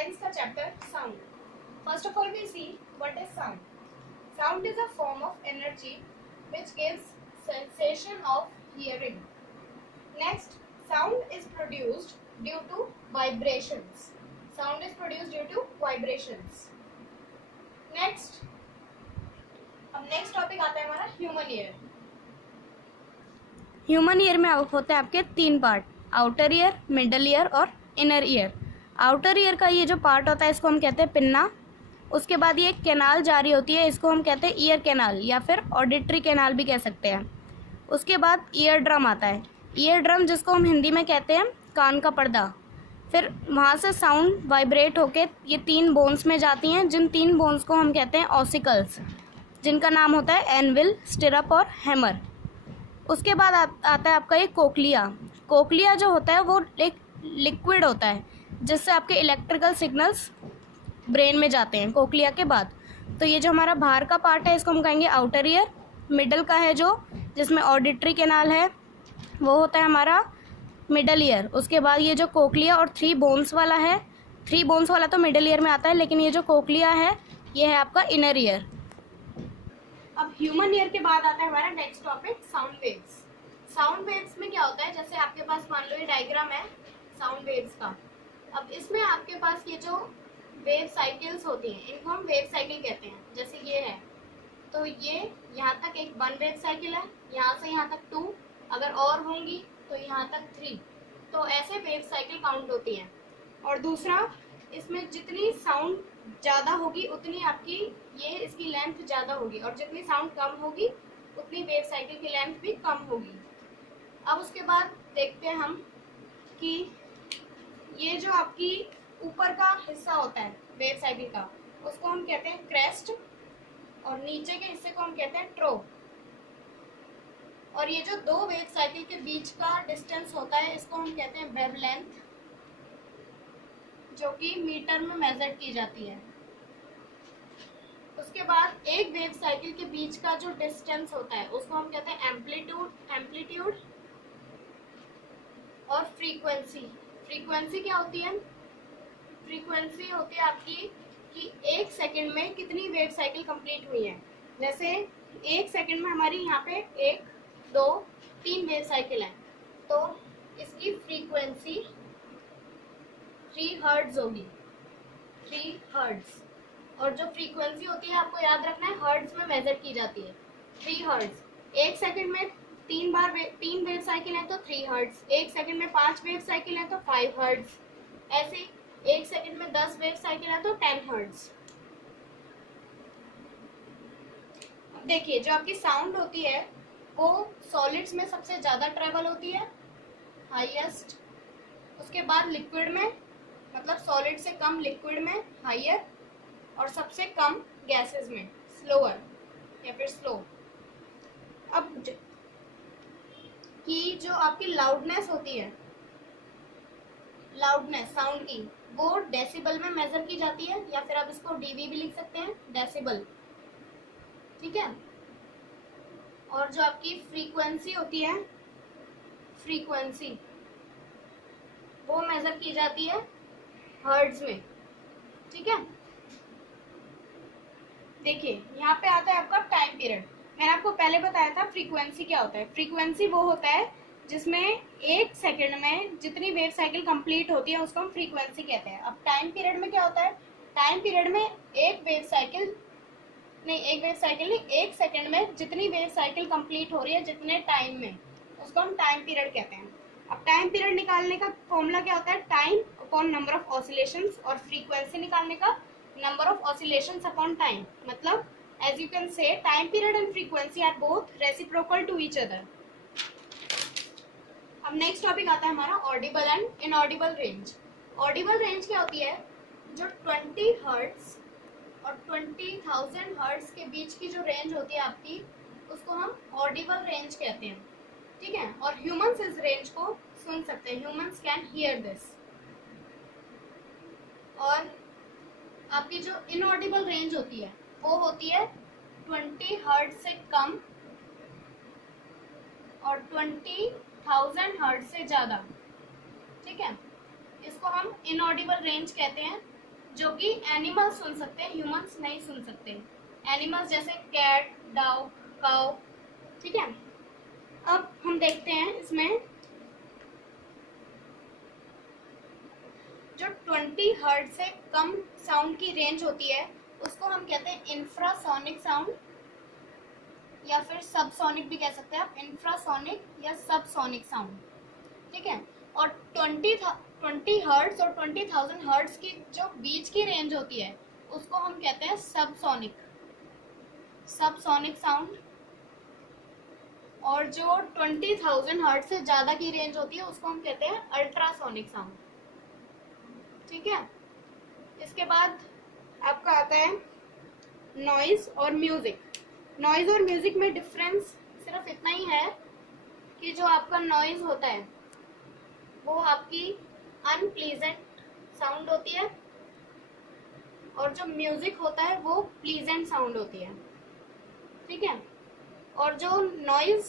Science का chapter sound. First of all we see what is sound. Sound is a form of energy which gives sensation of hearing. Next, sound is produced due to vibrations. Sound is produced due to vibrations. Next, अब next topic आता है हमारा human ear. Human ear में होते हैं आपके 3 part, outer ear, middle ear और inner ear. Outer ear का ये जो पार्ट होता है इसको हम कहते हैं पिन्ना. उसके बाद ये एक कैनाल जारी होती है, इसको हम कहते हैं ईयर कैनाल या फिर ऑडिटरी कैनाल भी कह सकते हैं. उसके बाद ईयर ड्रम आता है. ईयर ड्रम जिसको हम हिंदी में कहते हैं कान का पर्दा. फिर वहाँ से साउंड वाइब्रेट होके ये 3 बोन्स में जाती हैं, जिन 3 बोन्स को हम कहते हैं ऑसिकल्स, जिनका नाम होता है एनविल, स्टिरअप और हैमर. उसके बाद आता है आपका ये कोक्लिया. कोक्लिया जो होता है वो एक लिक्विड होता है जिससे आपके इलेक्ट्रिकल सिग्नल्स ब्रेन में जाते हैं कोक्लिया के बाद. तो ये जो हमारा बाहर का पार्ट है इसको हम कहेंगे आउटर ईयर. मिडल का है जो जिसमें ऑडिटरी कैनाल है वो होता है हमारा मिडल ईयर. उसके बाद ये जो कोक्लिया और 3 बोन्स वाला है, 3 बोन्स वाला तो मिडल ईयर में आता है, लेकिन ये जो कोक्लिया है ये है आपका इनर ईयर. अब ह्यूमन ईयर के बाद आता है हमारा next topic sound waves. Sound waves में क्या होता है, जैसे आपके पास मान लो ये डायग्राम है साउंड वेव्स का. अब इसमें आपके पास ये जो वेव साइकिल्स होती हैं इनको हम वेव साइकिल कहते हैं. जैसे ये है तो ये यहाँ तक एक 1 वेव साइकिल है, यहाँ से यहाँ तक 2, अगर और होंगी तो यहाँ तक 3. तो ऐसे वेव साइकिल काउंट होती हैं. और दूसरा, इसमें जितनी साउंड ज़्यादा होगी उतनी आपकी ये इसकी लेंथ ज़्यादा होगी, और जितनी साउंड कम होगी उतनी वेव साइकिल की लेंथ भी कम होगी. अब उसके बाद देखते हैं हम कि ये जो आपकी ऊपर का हिस्सा होता है वेव साइकिल का उसको हम कहते हैं क्रेस्ट, और नीचे के हिस्से को हम कहते हैं ट्रो. और ये जो 2 वेव साइकिल के बीच का डिस्टेंस होता है इसको हम कहते हैं वेवलेंथ, जो कि मीटर में मेजर की जाती है. उसके बाद एक वेव साइकिल के बीच का जो डिस्टेंस होता है उसको हम कहते हैं एम्पलीट्यूड और फ्रीक्वेंसी. फ्रीक्वेंसी क्या होती है? फ्रीक्वेंसी होती है आपकी कि 1 सेकंड में कितनी वेव साइकिल कंप्लीट हुई है. जैसे 1 सेकंड में हमारी यहाँ पे 1, 2, 3 वेव साइकिल है, तो इसकी फ्रीक्वेंसी 3 हर्ट्ज होगी. 3 हर्ट्ज. और जो फ्रीक्वेंसी होती है आपको याद रखना है हर्ट्ज में मेजर की जाती है. 3 हर्ट्ज. 1 सेकंड में 3 वेव साइकिल है तो 3 हर्ट्ज. 1 सेकंड में 5 वेव साइकिल है तो 5 हर्ट्ज. ऐसे 1 सेकंड में 10 वेव साइकिल है तो 10 हर्ट्ज. अब देखिए जो आपकी साउंड होती है वो सॉलिड्स में सबसे ज्यादा ट्रेवल होती है, हाईएस्ट. उसके बाद लिक्विड में, मतलब सॉलिड से कम लिक्विड में हाईयर, और सबसे कम गैसेस में स्लोअर या फिर स्लो. अब कि जो आपकी लाउडनेस होती है, लाउडनेस साउंड की, वो डेसिबल में मेजर की जाती है, या फिर आप इसको डीबी भी लिख सकते हैं, डेसिबल. ठीक है. और जो आपकी फ्रीक्वेंसी होती है, फ्रीक्वेंसी वो मेजर की जाती है हर्ट्ज में. ठीक है. देखिए यहाँ पे आता है आपका टाइम पीरियड. मैंने आपको पहले बताया था फ्रीक्वेंसी क्या होता है. फ्रीक्वेंसी वो होता है जिसमें 1 सेकंड में जितनी वेव साइकिल कंप्लीट होती है उसको हम फ्रीक्वेंसी कहते हैं. अब टाइम पीरियड में क्या होता है, टाइम पीरियड में एक वेव साइकिल नहीं, 1 सेकंड में जितनी वेव साइकिल कंप्लीट हो रही है जितने टाइम में, उसको हम टाइम पीरियड कहते हैं. अब टाइम पीरियड निकालने का फॉर्मूला क्या होता है, time upon number of oscillations, और फ्रीक्वेंसी निकालने का number of oscillations upon time. मतलब as you can say time period and frequency are both reciprocal to each other. अब नेक्स्ट टॉपिक आता है हमारा audible and inaudible range. Audible range क्या होती है, जो 20 हर्ट्ज और 20,000 हर्ट्ज के बीच की जो रेंज होती है आपकी, उसको हम ऑडिबल रेंज कहते हैं. ठीक है. और ह्यूमंस इस रेंज को सुन सकते हैं, ह्यूमंस कैन हियर दिस. और आपकी जो इनऑडिबल रेंज होती है वो होती है 20 हर्ट्ज से कम और 20,000 हर्ट्ज से ज्यादा. ठीक है. इसको हम इनऑडिबल रेंज कहते हैं. जो कि एनिमल्स सुन सकते हैं, ह्यूमंस नहीं सुन सकते। एनिमल्स जैसे कैट, डॉग, काउ, ठीक है। अब हम देखते हैं इसमें जो 20 हर्ट्ज से कम साउंड की रेंज होती है उसको हम कहते हैं इंफ्रासोनिक साउंड, या फिर सबसोनिक भी कह सकते हैं आप, इंफ्रासोनिक या सबसोनिक साउंड, ठीक है। और 20 हर्ट्ज और 20,000 हर्ट्ज की जो बीच की रेंज होती है उसको हम कहते हैं सबसोनिक साउंड। और जो 20,000 हर्ट्ज से ज्यादा की रेंज होती है उसको हम कहते हैं अल्ट्रासोनिक साउंड, ठीक है। इसके बाद आपका आता है नॉइज और म्यूजिक। नॉइज और म्यूजिक में डिफरेंस सिर्फ इतना ही है कि जो आपका नॉइज होता है वो आपकी अनप्लीजेंट साउंड होती है और जो म्यूजिक होता है वो प्लीजेंट साउंड होती है, ठीक है। और जो नॉइज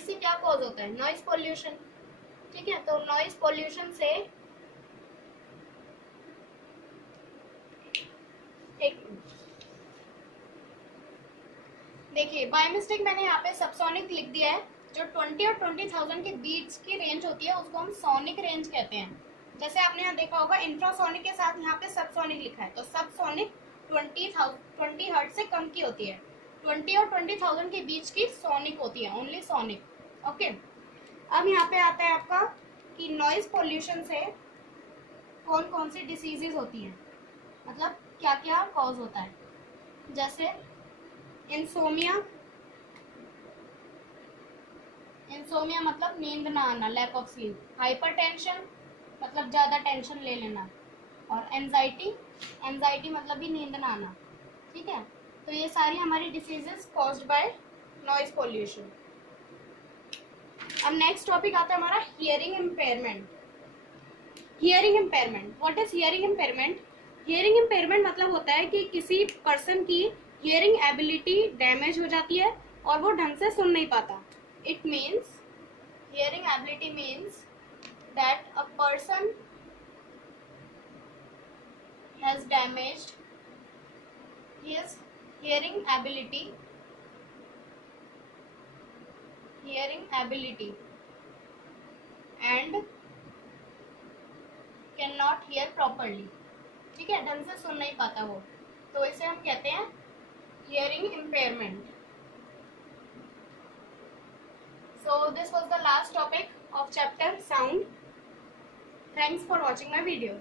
से क्या कॉज होता है? नॉइज पोल्यूशन, ठीक है। तो नॉइज पोल्यूशन से देखिए बाय मिस्टेक मैंने यहाँ पे सबसोनिक लिख दिया है। जो 20 और 20,000 के बीच की रेंज होती है उसको हम सोनिक रेंज कहते हैं। जैसे आपने यहाँ देखा होगा इंफ्रासोनिक के साथ यहाँ पे सबसोनिक लिखा है, तो सबसोनिक 20 हर्ट्ज से कम की होती है, 20 और 20,000 के बीच की सोनिक होती है, ओनली सोनिक, ओके। अब यहाँ पे आता है आपका कि नॉइज पोल्यूशन से कौन कौन सी डिसीजेज होती हैं, मतलब क्या क्या कॉज होता है। जैसे इंसोमिया मतलब नींद ना आना, लैक ऑफ स्लीप। हाइपरटेंशन मतलब ज्यादा टेंशन ले लेना। और एंजाइटी मतलब भी नींद ना आना, ठीक है। तो ये सारी हमारी diseases caused by noise pollution. अब नेक्स्ट टॉपिक आता है हमारा hearing impairment. Hearing impairment, what is hearing impairment? Hearing impairment मतलब होता है कि किसी पर्सन की हियरिंग एबिलिटी डैमेज हो जाती है और वो ढंग से सुन नहीं पाता। It means, hearing ability means that a person has damaged his hearing ability and cannot hear properly, ठीक है, ढंग से सुन नहीं पाता वो, तो इसे हम कहते हैं hearing impairment. So this was the last topic of chapter sound. Thanks for watching my video.